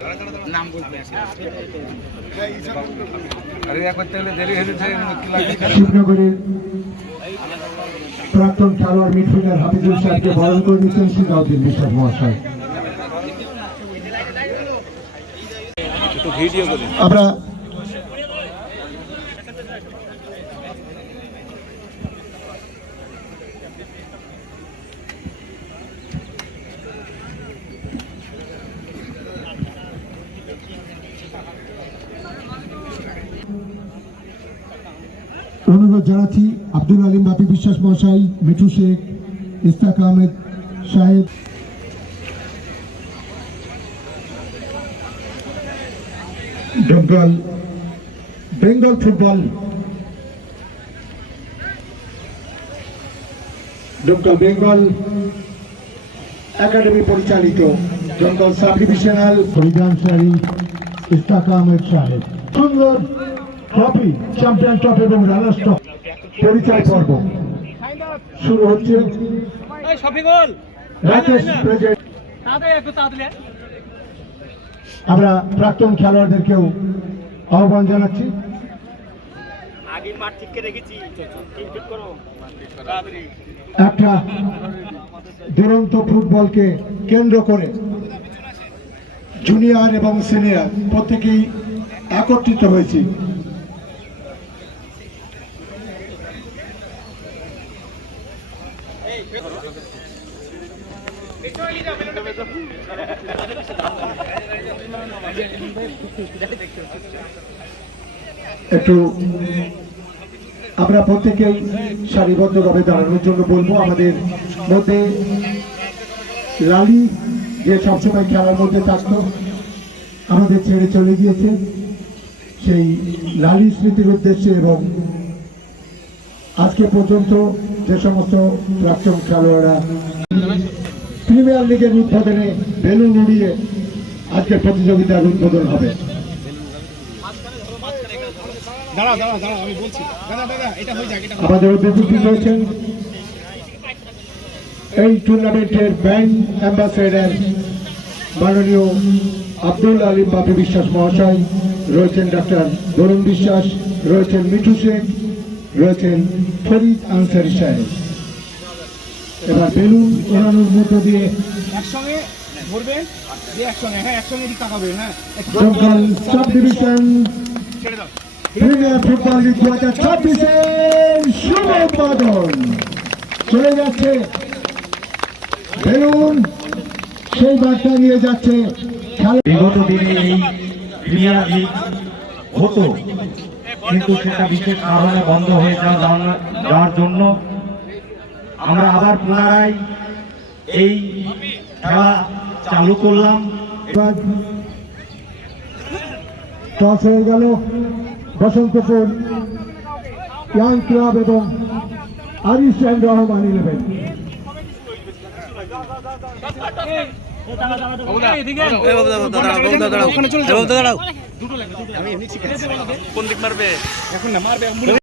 নাম বলতে শিবনগরের প্রাক্তন খেলোয়াড় মিডফিল্ডার হাফিজুল সাহেবকে বরণ করে নিচ্ছেন সিরাউদ্দিন বিশ্বাস মহাশয়। আমরা অনুরোধ জানাচ্ছি আব্দুল আলিম বাপি বিশ্বাস মহাশয়, মিঠু শেখ, ইস্তাক আহমেদ সাহেব, বেঙ্গল ফুটবল বেঙ্গল একাডেমি পরিচালিত জঙ্গল সাব ডিভিশনাল হরিজান শাহী, ইস্তাক আহমেদ সাহেব সুন্দর ট্রফি, চ্যাম্পিয়ন ট্রফি এবং রানার্স ট্রফি পরিচয় পর্ব শুরু হচ্ছে। আমরা প্রাক্তন খেলোয়াড়দেরকেও আহ্বান জানাচ্ছি। একটা দুরন্ত ফুটবলকে কেন্দ্র করে জুনিয়র এবং সিনিয়র প্রত্যেকেই একত্রিত হয়েছি। একটু আমরা প্রত্যেকেই সারিবদ্ধভাবে দাঁড়ানোর জন্য বলবো। আমাদের মধ্যে লালি যে সবসময় খেলার মধ্যে থাকতো, আমাদের ছেড়ে চলে গিয়েছে, সেই লালি স্মৃতির উদ্দেশ্যে এবং আজকে পর্যন্ত যে সমস্ত প্রাক্তন খেলোয়াড়রা প্রিমিয়ার লিগের উদ্বোধনে বেলুন উড়িয়ে আজকের প্রতিযোগিতার উদ্বোধন হবে। আমাদের উপস্থিত রয়েছেন এই টুর্নামেন্টের ব্র্যান্ড অ্যাম্বাসেডর মাননীয় আব্দুল আলিম বাপি বিশ্বাস মহাশয়, রয়েছেন ডাক্তার বরুণ বিশ্বাস, রয়েছেন মিঠু শেখ, রয়েছেন ফরিদ আনসারি সাহেব। এবার বেলুন ওড়ানোর মধ্য দিয়ে subdivision premier football league 2026-এর শুভ উদ্বোধন চলে যাচ্ছে। বেলুন সেই বার্তা নিয়ে যাচ্ছে। বিগত দিনে এই প্রিমিয়ার লিগ হতো, কিন্তু সেটা বিশেষ কারণে বন্ধ হয়ে যাওয়ার জন্য আমরা আবার পুনরায় এই খেলা চালু করলাম। টস হয়ে গেল বসন্তপুর ইয়াং ক্লাব এবং আরিস এন্ড রহমান 11। কোন দিক মারবে এখন না মারবে